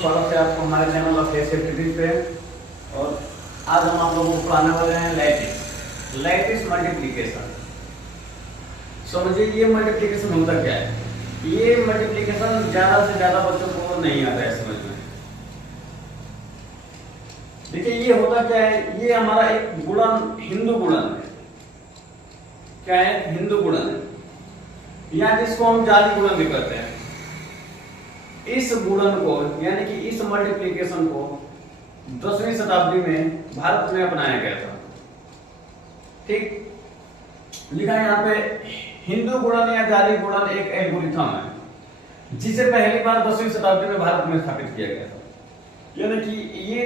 स्वागत है आपको हमारे चैनल ऑफ सेफ्टी पे। और आज हम आप लोगों को पढ़ाने वाले हैं लैटिस मल्टीप्लिकेशन। समझिए ये मल्टीप्लिकेशन होता क्या है। ये मल्टीप्लिकेशन ज्यादा से ज्यादा बच्चों को नहीं आता है समझ में। देखिए ये होता क्या है, ये हमारा एक गुणन हिंदू गुणन है। क्या है? हिंदू गुणन है, या जिसको हम जाली गुणन भी कहते हैं। इस गुणन को यानी कि इस मल्टीप्लिकेशन को 10वीं शताब्दी में भारत में अपनाया गया था। ठीक, लिखा है यहाँ पे हिंदू गुणन या जाली गुणन एक एल्गोरिथम है जिसे पहली बार 10वीं शताब्दी में भारत में स्थापित किया गया था। यानी कि ये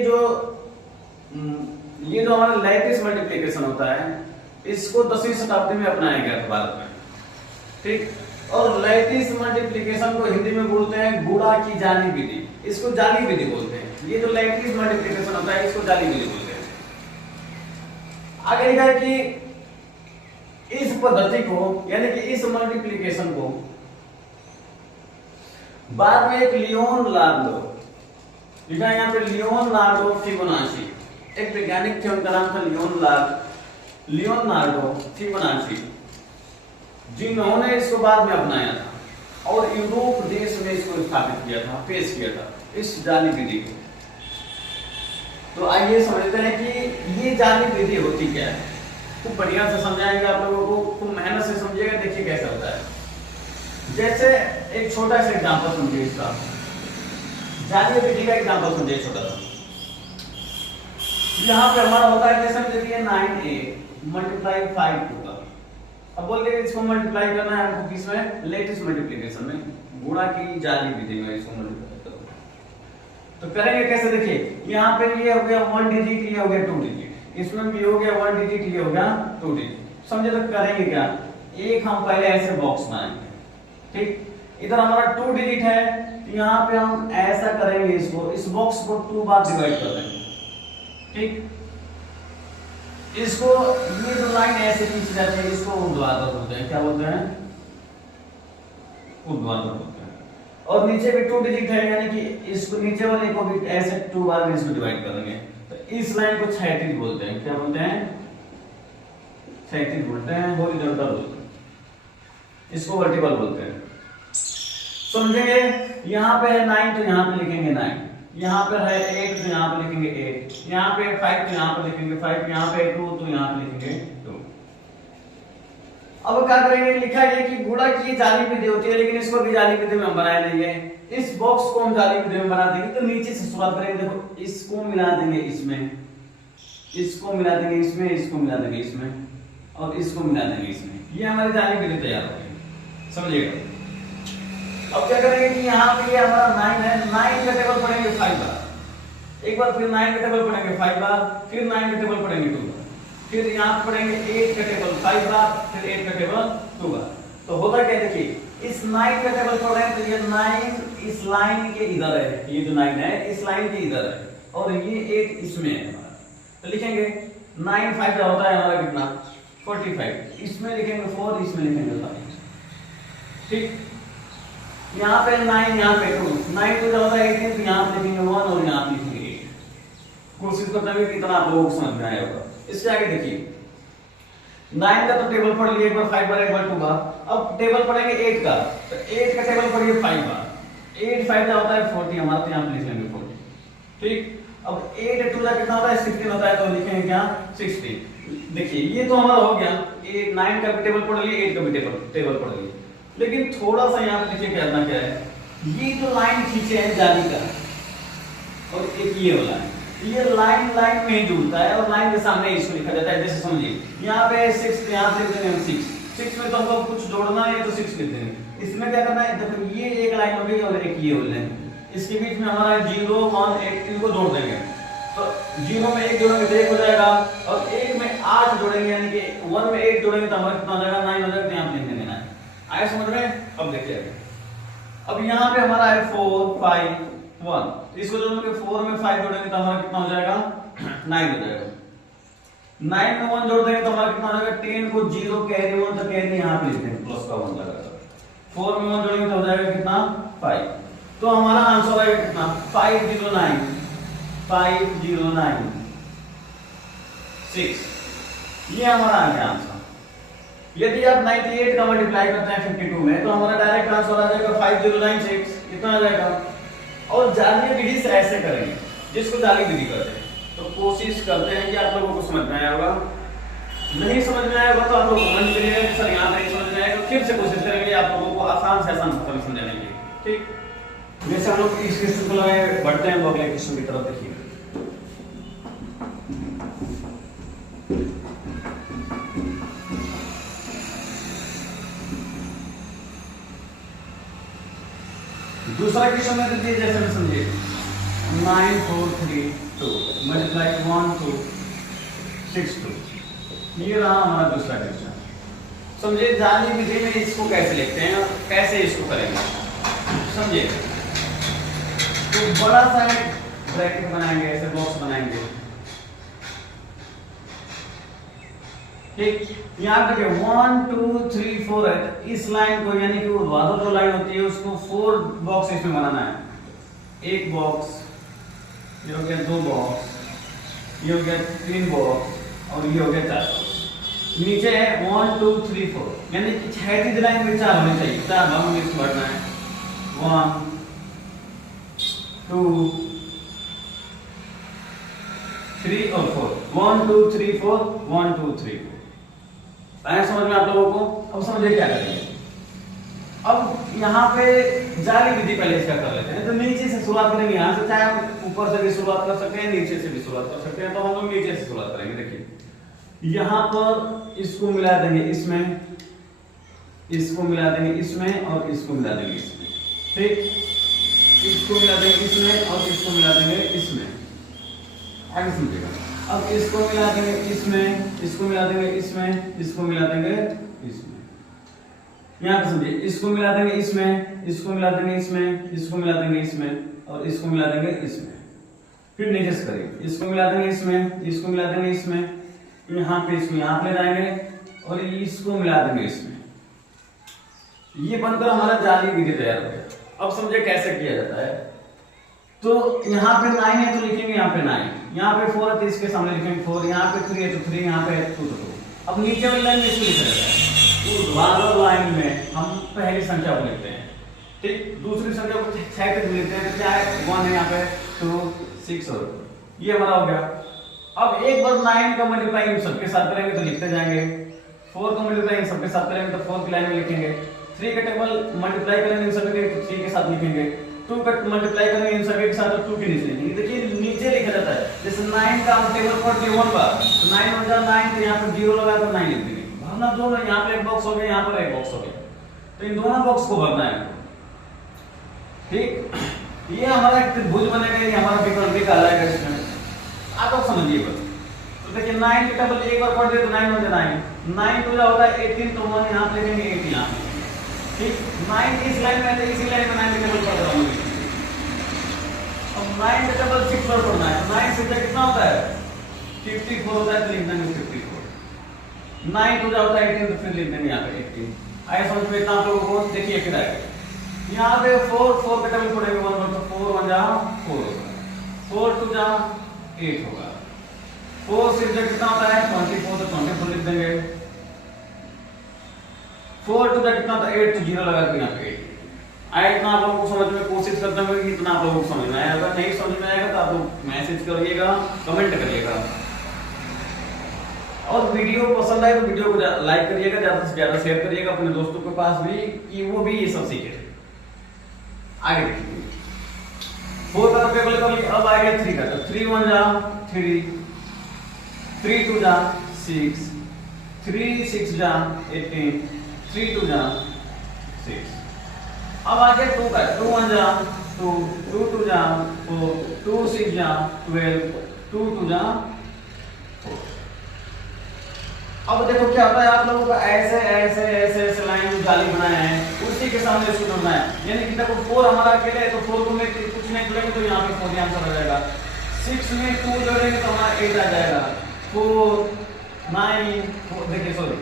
जो हमारा लैटिस मल्टीप्लिकेशन होता है इसको 10वीं शताब्दी में अपनाया गया था भारत में। ठीक, और लैटिस मल्टीप्लिकेशन को हिंदी में बोलते हैं गुणा की जाली विधि। इसको जाली विधि बोलते हैं। ये जो लैटिस मल्टीप्लिकेशन होता है इसको जाली विधि बोलते हैं। आगे लिखा है कि इस पद्धति को यानी कि इस मल्टीप्लिकेशन को बाद में एक लियोनार्डो, लिखा है यहाँ पे लियोनार्डो फिबोनाची, एक वैज्ञानिक थे, उनका नाम था लियोनार्डो फिबोनाची, जिन्होंने इसको बाद में अपनाया था और यूरोप देश में इसको स्थापित किया था, पेश किया था इस जाली विधि को। तो आइए समझते हैं कि ये जाली विधि होती क्या है। खूब बढ़िया से समझाएंगे आप लोगों को, खूब मेहनत से समझिएगा। देखिए कैसे होता है। जैसे एक छोटा सा एग्जांपल समझिए, इसका जाली विधि का एग्जांपल समझिए छोटा सा। यहाँ पे हमारा होता है जैसे देखिए 9a मल्टीप्लाई 5 होगा। अब बोल रहे इसको मल्टीप्लाई करना है हमको किसमें? लैटिस मल्टीप्लिकेशन में, गुणा की जाली विधि में इसको मल्टीप्लाई करो। तो करेंगे कैसे? देखिए यहाँ पे ये हो गया 1 डिजिट, ये हो गया 2 डिजिट, इसमें भी हो गया 1 डिजिट, ये हो गया 2 डिजिट। समझे? तो करेंगे क्या, एक हम पहले ऐसे बॉक्स बनाएंगे। ठीक, इधर हमारा 2 डिजिट है, तो यहाँ पे हम ऐसा करेंगे, इसको इस बॉक्स को 2 बार डिवाइड कर देंगे। ठीक, इसको ये जो लाइन ऐसे खींच जाती है इसको ऊर्ध्वाधर बोलते हैं। क्या बोलते हैं? ऊर्ध्वाधर बोलते हैं। और नीचे भी 2 डिजिट है, यानी कि इसको नीचे वाले को भी ऐसे 2 बार में इसको डिवाइड करेंगे। तो इस लाइन को क्षैतिज बोलते हैं। क्या बोलते हैं? क्षैतिज बोलते हैं, हॉरिजॉन्टल बोलते हैं, इसको वर्टिकल बोलते हैं। समझेंगे? यहाँ पे है 9 तो यहाँ पे लिखेंगे 9, यहाँ पर है 8 तो यहाँ पे लिखेंगे 8, यहाँ पे 5 तो यहाँ पे लिखेंगे 5, यहाँ पे 2 तो यहाँ पे लिखेंगे 2। अब क्या करेंगे? लिखा है कि गुणा की जाली विधि होती है, लेकिन इसको भी जाली विधि में हम बना देंगे। इस बॉक्स को हम जाली विधि में बना देंगे। तो नीचे से शुरुआत करेंगे। देखो इसको मिला देंगे इसमें, इसको मिला देंगे इसमें, इसको मिला देंगे इसमें, और इसको मिला देंगे इसमें। ये हमारी जाली विधि तैयार हो गई। समझिएगा? अब क्या करेंगे कि यहाँ पे ये हमारा 9 है, 9 का टेबल पढ़ेंगे 5 बार, एक बार फिर 9 का टेबल पढ़ेंगे 5 बार, फिर 9 का टेबल पढ़ेंगे 2 बार, फिर यहाँ पढ़ेंगे 8 का टेबल 5 बार, फिर 8 का टेबल 2 बार। तो होता क्या, देखिए इस 9 का टेबल पढ़ रहे हैं तो ये 9 इस लाइन के इधर है, ये जो 9 है इस लाइन के इधर है, और ये 8 इसमें है हमारा। तो लिखेंगे 9 5 का होता है हमारा कितना? 45। इसमें लिखेंगे 4, इसमें लिखेंगे 5। ठीक, यहाँ पे 9, यहाँ पे 2, 9 तो होता है 18, तो यहाँ पे लिखेंगे 1 और यहाँ पे लिखेंगे 8। कोशिश करते हैं कि इतना आप लोगों को समझ में आया होगा। इससे आगे देखिए 9 का तो टेबल पढ़ लिए, एक बार 5 बार, एक बार 2 बार। अब टेबल पढ़ेंगे 8 का, तो 8 का टेबल पढ़िए 5 बार। 8 5 का होता है 40 हमारा, तो यहाँ पे लिख लेंगे 40। ठीक, अब 8 2 का कितना होता है? 16 होता है, तो लिखेंगे क्या? 60। देखिए ये तो हमारा हो गया, 9 का भी टेबल पढ़ लिए, 8 का भी टेबल पढ़ लिए। लेकिन थोड़ा सा यहाँ पे देखिए क्या है, ये जो लाइन खींचे हैं जाली का, और एक ये वाला है, ये लाइन में ही जुड़ता है, और लाइन के सामने इसको लिखा जाता है। जैसे समझिए यहाँ पे 6, यहाँ पे लिख देंगे 6 में तो हमको कुछ जोड़ना है, तो 6 लिख देंगे। इसमें क्या करना है? देखो ये एक लाइन हो गई और एक ये हो गई, इसके बीच में हमारा 0 1 8 इनको जोड़ देंगे। तो 0 में 1 जोड़ेंगे तो 1 हो जाएगा, और 1 में 8 जोड़ेंगे, यानी कि 1 में 8 जोड़ेंगे तो हमारा कितना हो जाएगा? 9 हो जाएगा। तो यहाँ पे लिख देंगे 9। आए समझ में? अब देखिए अब यहाँ पे हमारा है 4 5 1, इसको जोड़ेंगे 4 में 5 जोड़ेंगे तो हमारा कितना हो जाएगा? 9 हो जाएगा। 9 में 1 जोड़ देंगे तो हमारा कितना हो जाएगा? 10 को 0 कैरी 1, तो कैरी यहाँ पे लिख देंगे, प्लस का 1 लगा। 4 में 1 जोड़ेंगे तो हो जाएगा कितना? 5। तो हमारा आंसर आएगा कितना 509 ये हमारा आ गया आंसर। यदि आप 98 का मल्टीप्लाई करते हैं 52 में तो हमारा डायरेक्ट आंसर आ जाएगा 5096 कितना आ जाएगा। और जाली विधि से ऐसे करेंगे जिसको जाली विधि कहते हैं। तो कोशिश करते हैं कि आप लोगों को समझ में आया होगा, नहीं समझ में आया होगा तो आप लोग कमेंट करिएगा कि सर यहाँ नहीं समझ में आएगा, फिर से कोशिश करेंगे आप लोगों को आसान से आसान समझाने के लिए। ठीक, जैसे हम लोग इस क्वेश्चन को लगाए बढ़ते हैं अगले क्वेश्चन की तरफ। देखिए दूसरा क्वेश्चन में देखिए जैसे हम समझिए 9432 मल्टीप्लाई 1262 ये रहा हमारा दूसरा क्वेश्चन। समझिए जाली विधि में इसको कैसे लिखते हैं और कैसे इसको करेंगे समझिए। तो बड़ा सा एक ब्रैकेट बनाएंगे, ऐसे बॉक्स बनाएंगे। ठीक, यहाँ पे 1 2 3 4 है। इस लाइन को यानी कि ऊर्ध्वाधर जो लाइन होती है उसको 4 बॉक्स इसमें बनाना है। एक बॉक्स, ये हो गया 2 बॉक्स, ये हो गया 3 बॉक्स और ये हो गया 4 बॉक्स। नीचे है 1 2 3 4 यानी कि क्षैतिज लाइन में 4 होने चाहिए। 4 भाग में इसको बढ़ना है 1 2 3 और 4 1 2 3 4 1 2 3 4 आया समझ में आप लोगों को। अब समझिए क्या करेंगे। अब यहाँ पे जाली विधि पहले इसका कर लेते हैं। तो नीचे से शुरुआत करेंगे, यहाँ से, चाहे हम ऊपर से भी शुरुआत कर सकते हैं, नीचे से भी शुरुआत कर सकते हैं। तो हम लोग नीचे से शुरुआत करेंगे। देखिए यहाँ पर इसको मिला देंगे इसमें, इसको मिला देंगे इसमें और इसको मिला देंगे इसमें। ठीक, इसको मिला देंगे इसमें और इसको मिला देंगे इसमें। आगे समझिएगा। अब इसको मिला देंगे इसमें, इसको मिला देंगे इसमें, इसको मिला देंगे इसमें। यहाँ पे समझिए इसको मिला देंगे इसमें, इसको मिला देंगे इसमें, इसको मिला देंगे इसमें और इसको मिला देंगे इसमें। फिर नीचे से करिए, इसको मिला देंगे इसमें, इसको मिला देंगे इसमें, यहाँ पे इसको यहाँ पे ले जाएंगे और इसको मिला देंगे इसमें। ये बनकर हमारा जाली विधि तैयार हो गया। अब समझिए कैसे किया जाता है। तो यहाँ पे 9 है तो लिखेंगे यहाँ पे 9, यहाँ पे 4 है तो इसके सामने लिखेंगे 4, यहाँ पे 3 है तो 3, यहाँ पे 2 तो 2। अब नीचे वाली लाइन में इसको लिखा जाता है। ऊर्ध्वाधर लाइन में हम पहली संख्या को लिखते हैं। ठीक, दूसरी संख्या को क्षैतिज में लिखते हैं। चाहे 1 है यहाँ पे 2 6 और ये हमारा हो गया। अब एक बार 9 का मल्टीप्लाई हम सबके साथ करेंगे तो लिखते जाएंगे, 4 का मल्टीप्लाई हम सबके साथ करेंगे तो 4 की लाइन में लिखेंगे, 3 का टेबल मल्टीप्लाई करेंगे इन सभी तो 3 के साथ लिखेंगे, 2 का मल्टीप्लाई करेंगे इन सभी के साथ तो 2 के नीचे लिखेंगे। देखिए नीचे लिखा जाता है। जैसे 9 का हम टेबल पर 1 बार तो 9 हो जाए 9 तो यहाँ पर 0 लगा तो 9 लिख देंगे। भरना दोनों, यहाँ पे एक बॉक्स हो गया, यहाँ पर एक बॉक्स हो गया, तो इन दोनों बॉक्स को भरना है। ठीक, ये हमारा एक त्रिभुज बनेगा, ये हमारा विकर्ण कहलाएगा इसमें। आप लोग समझिए बस। तो देखिए 9 के टेबल एक बार पढ़ दे तो 9 हो जाए 9 2 होता है 18 तो 1 यहाँ पे लिखेंगे 8 यहाँ। ठीक, 9 इस लाइन में है, इसी लाइन में 9 के टेबल पढ़ रहा हूँ। अब 9 के टेबल 6 पर पढ़ना है। 9 से कितना होता है 54 होता है तो लिख देंगे 54। 9 2 होता है 18 तो फिर लिख देंगे यहाँ पे 18। आया समझ में इतना आप लोगों को। देखिए फिर आएगा यहाँ पे 4 के टेबल पढ़ेंगे 1 तो 4 1 जा 4 होगा, 4 2 जा 8 होगा, 4 से कितना होता है 24 तो 24 लिख देंगे, 4 टू कितना होता है 8 तो 0 लगा के यहाँ पे 8 आया। इतना आप लोगों को समझ में कोशिश करता हूँ कि इतना आप लोगों को समझ में आया। अगर नहीं समझ में आएगा तो आप लोग मैसेज करिएगा, कमेंट करिएगा। और वीडियो पसंद आए तो वीडियो को लाइक करिएगा, ज्यादा से ज्यादा शेयर करिएगा अपने दोस्तों के पास भी कि वो भी ये सब सीखे। आगे देखिए 4 का टेबल कर लिया। अब आ गया 3 का, तो 3 1 जा 3, 3 2 जा 6, 3 6 जा 18, 3 2 जा 6। अब आ गया 2 का, 2 1 जा 2, 2 2 जा 4, 2 6 जा 12, 2 2 जा 4। अब देखो क्या होता है, आप लोगों का ऐसे ऐसे ऐसे ऐसे लाइन जाली बनाए हैं, उसी के सामने इसको जोड़ना है। यानी कि देखो 4 हमारा अकेले है तो 4 को में कुछ नहीं जोड़ेंगे तो यहाँ पे 4 आंसर आ जाएगा। 6 में 2 जोड़ेंगे तो हमारा 8 आ जाएगा। 4 9 देखिए सॉरी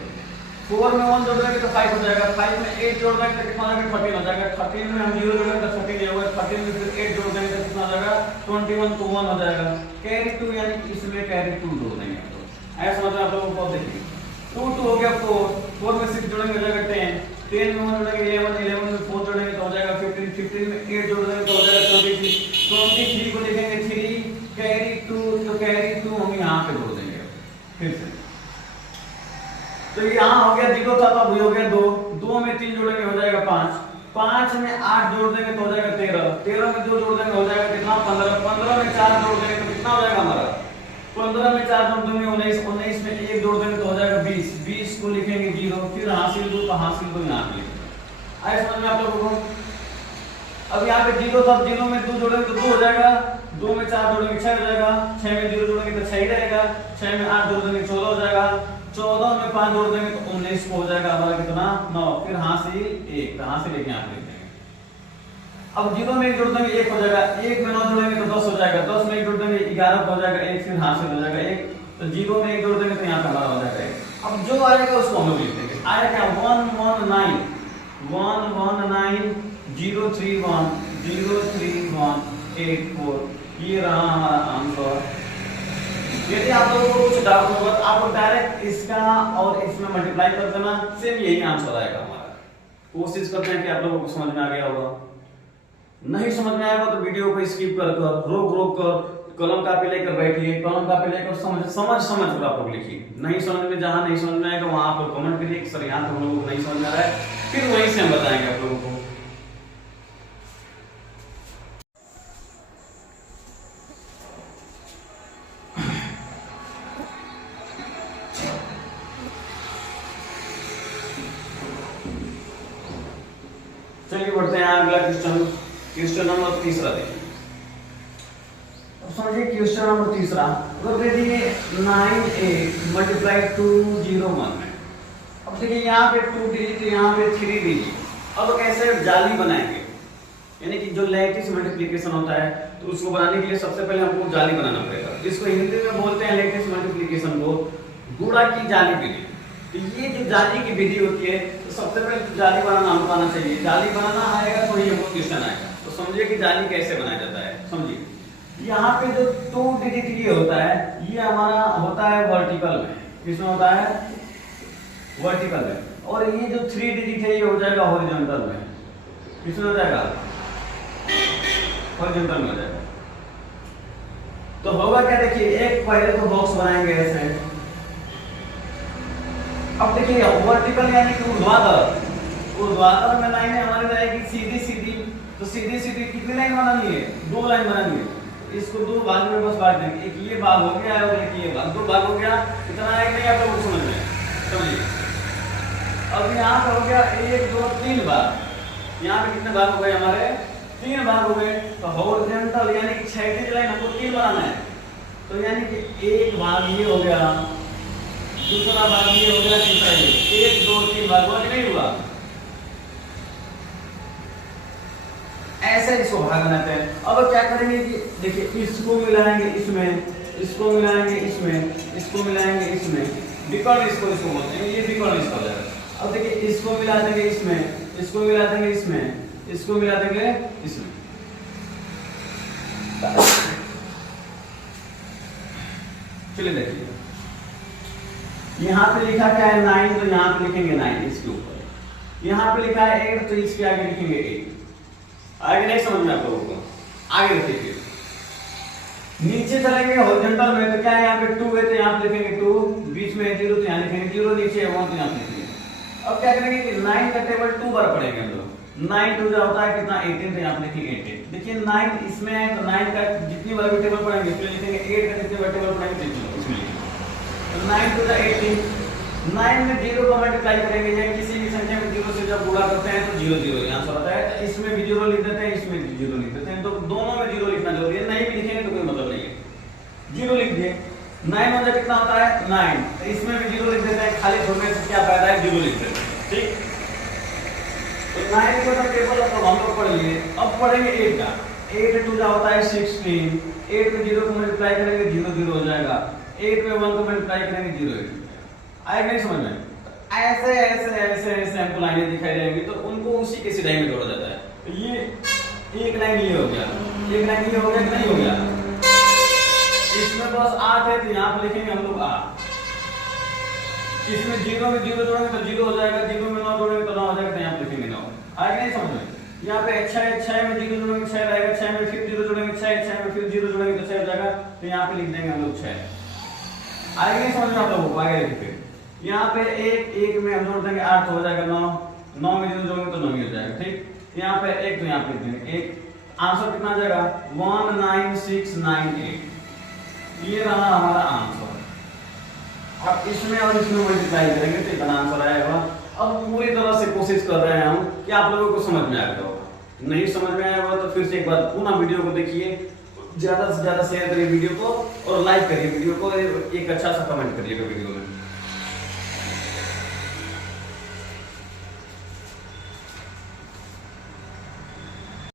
4 में 1 जोड़ देंगे तो 5 हो जाएगा, 5 में 8 जोड़ देंगे तो कितना हो जाएगा 13 हो जाएगा, 13 में हम 0 जोड़ेंगे तो 13 होगा, 13 में फिर 8 जोड़ देंगे तो कितना हो जाएगा 21 तो 1 हो जाएगा। कैरी 2 यानी कि इसमें कैरी 2 जोड़ देंगे। ऐसा मतलब आप लोगों को देखिए 2 2 हो गया 4, 4 में 6 जोड़ेंगे हो जाएगा 10, 10 में 1 जोड़ेंगे 11, 11 में 4 जोड़ेंगे तो हो जाएगा 15, 15 में 8 जोड़ देंगे तो हो जाएगा 23, 23 को लिखेंगे 3 कैरी 2, तो कैरी 2 हम यहाँ पे जोड़ देंगे फिर से। तो यहाँ हो गया 0 था तो हो गया 2, 2 में 3 जोड़ेंगे हो जाएगा 5, 5 में 8 जोड़ देंगे तो हो जाएगा 13, 13 में 2 जोड़ देंगे हो जाएगा कितना 15, 15 में 4 जोड़ देंगे तो कितना हो जाएगा हमारा 15 में 4 जोड़ देंगे 19, 19 में 1 जोड़ देंगे तो हो जाएगा 20, 20 को लिखेंगे 0, फिर हासिल 2 तो हासिल 2 यहाँ पे लिखेंगे। आए समझ में आप लोगों को? अब यहाँ पे 0 था, 0 में 2 जोड़ेंगे तो 2 हो जाएगा, 2 में 4 जोड़ेंगे 6 हो जाएगा, 6 में 0 जोड़ेंगे तो 6 ही रहेगा, 6 में 8 जोड़ देंगे 14 हो जाएगा, 14 में 5 जोड़ देंगे तो 19 को हो जाएगा हमारा कितना 9, फिर हासिल 1, तो हासिल 1 यहाँ पे लिखेंगे। अब 0 में 1 जोड़ देंगे 1 हो जाएगा, 1 में 9 जोड़ेंगे तो 10 हो जाएगा, 10 में 1 जोड़ देंगे 11 हो जाएगा 1, फिर हासिल हो जाएगा 1, तो 0 में 1 जोड़ देंगे तो यहाँ पे हमारा हो जाएगा 1। अब जो आएगा उसको हम लोग लिख देंगे। आया क्या 119 119 031 03184, ये रहा हमारा आंसर। यदि आप लोगों को कुछ डाउट होगा तो आप लोग डायरेक्ट इसका और इसमें मल्टीप्लाई कर देना, सेम यही आंसर आएगा हमारा। कोशिश करते हैं कि आप लोगों को समझ में आ गया होगा। नहीं समझ में आएगा तो वीडियो को स्किप कर रोक कर कलम कापी लेकर बैठिए, कलम कापी लेकर समझ कर आप लोग लिखिए। नहीं समझ में, जहां नहीं समझ में आएगा वहां आप लोग कमेंट करिए सर यहाँ तो हम लोगों को नहीं समझ में आ रहा है, फिर वहीं से हम बताएंगे आप लोगों को। चलिए बढ़ते हैं अगला क्वेश्चन, क्वेश्चन नंबर 3 देखिए। समझिए क्वेश्चन नंबर 3 अगर दे दिए 98 मल्टीप्लाई 201 में। अब देखिए यहाँ पे 2 डिजिट, यहाँ पे 3 डिजिट। अब कैसे जाली बनाएंगे, यानी कि जो लैटिस मल्टीप्लिकेशन होता है तो उसको बनाने के लिए सबसे पहले हमको जाली बनाना पड़ेगा। इसको हिंदी में बोलते हैं लैटिस मल्टीप्लिकेशन को गुणा की जाली विधि। तो ये जो जाली की विधि होती है तो सबसे पहले जाली बनाना हमको आना चाहिए। जाली बनाना आएगा तो ये क्वेश्चन आएगा। तो समझिए कि जाली कैसे बनाया जाता है। समझिए यहाँ पे जो 2 डिजिट ये होता है, ये हमारा होता है वर्टिकल में। किसमें होता है? वर्टिकल में। और ये जो 3 डिजिट है ये हो जाएगा हॉरिजॉन्टल में। किसमें हो जाएगा? हॉरिजॉन्टल में हो जाएगा। तो होगा क्या, देखिए एक पहले तो बॉक्स बनाएंगे ऐसे। अब देखिए वर्टिकल यानी कि ऊर्ध्वाधर में लाइन हमारी रहेगी सीधी सीधी। तो सीधी सीधी कितनी लाइन बनानी है? 2 लाइन बनानी है। इसको 2 भाग में बस बांट देंगे, एक ये भाग हो गया और एक ये भाग, 2 भाग हो गया। इतना है कि नहीं आप लोगों को समझ में? समझिए अब यहाँ पे हो गया 1 2 3 भाग। यहाँ पे कितने भाग हो गए हमारे? 3 भाग हो गए। तो हॉरिजॉन्टल यानी कि क्षैतिज लाइन हमको 3 बनाना है। तो यानी कि एक भाग ये हो गया, दूसरा भाग ये हो गया, तीसरा ये। 1 2 3 भाग हुआ कि नहीं हुआ? ऐसे इसको भाग बनाते हैं। अब क्या करेंगे कि देखिए इसको मिलाएंगे इसमें, इसको मिलाएंगे इसमें, इसको मिलाएंगे इसमें, विकर्ण इसको बोलते हैं। ये विकर्ण इसका हो जाएगा। अब देखिए इसको मिला देंगे इसमें, इसको मिला देंगे इसमें, इसको मिला देंगे इसमें। चलिए देखिए यहाँ पे लिखा क्या है 9, तो यहाँ पे लिखेंगे 9 इसके ऊपर। यहाँ पे लिखा है 8 तो इसके आगे लिखेंगे 8। आगे नहीं समझ में आप लोगों को? आगे देखिए नीचे चलेंगे हॉरिजॉन्टल में। तो क्या है यहाँ पे 2 है तो यहाँ पे लिखेंगे 2, बीच में 0 तो यहाँ लिखेंगे 0, नीचे 1 तो यहाँ लिखेंगे। अब क्या करेंगे कि 9 का टेबल 2 बार पढ़ेंगे हम लोग। 9 2 जा होता है कितना? 18, तो यहाँ पे लिखेंगे 18। देखिए 9 इसमें है तो 9 का जितनी बार भी टेबल पढ़ेंगे इसमें लिखेंगे। 8 का जितनी बार टेबल पढ़ेंगे इसमें लिखेंगे। तो 9 2 जा 18। 9 में 0 को मल्टीप्लाई करेंगे, या किसी भी संख्या में 0 से जब गुणा करते हैं तो 0 0 यहाँ से होता है। तो इसमें भी 0 लिख देते हैं, इसमें भी 0 लिख देते हैं। तो दोनों में 0 लिखना जरूरी है। नहीं भी लिखेंगे तो कोई मतलब नहीं है। 0 लिख दिए। 9 हो जाए कितना होता है? 9। तो इसमें भी 0 लिख देते हैं। खाली छोड़ने से क्या फायदा है? 0 लिख देते हैं। ठीक, तो 9 को तो टेबल अब हम लोग पढ़ लिए। अब पढ़ेंगे 8 का। 8 2 जा होता है 16। 8 में 0 को मल्टीप्लाई करेंगे 0 0 हो जाएगा। 8 में 1 को मल्टीप्लाई करेंगे 0 1 आएगा। नहीं समझ में? ऐसे ऐसे ऐसे ऐसे हमको लाइनें दिखाई देंगी तो उनको उसी के सिराई में जोड़ा जाता है। तो ये एक लाइन ये हो गया, एक लाइन ये हो गया कि नहीं हो गया। इसमें बस 8 है तो यहाँ पे लिखेंगे हम लोग 8। इसमें 0 में 0 जोड़ेंगे तो 0 हो जाएगा, 0 में 9 जोड़ेंगे तो 9 हो जाएगा, तो यहाँ पे लिखेंगे 9। आगे नहीं समझ में। यहाँ पे 6 में 0 जोड़ेंगे 6 रहेगा, 6 में फिर 0 जोड़ेंगे 6 में फिर 0 जोड़ेंगे तो 6 हो जाएगा, तो यहाँ पे लिख देंगे हम लोग 6। आगे नहीं समझ में आप लोगों को, आगे लिखिए। यहाँ पे एक में हम जोड़ देंगे 8 हो जाएगा 9 में 0 जोड़ेंगे तो 9 ही हो जाएगा, ठीक। यहाँ पे 1 तो यहाँ पे लिख देंगे 1। आंसर कितना आ जाएगा 19698। ये रहा हमारा आंसर। अब इसमें और इसमें मल्टीप्लाई करेंगे तो इतना आंसर आएगा। अब पूरी तरह से कोशिश कर रहे हैं हम कि आप लोगों को समझ में आ गया होगा। नहीं समझ में आया होगा तो फिर से एक बार पुनः वीडियो को देखिए, ज्यादा से ज्यादा शेयर करिए वीडियो को और लाइक करिए वीडियो को, एक अच्छा सा कमेंट करिएगा वीडियो में।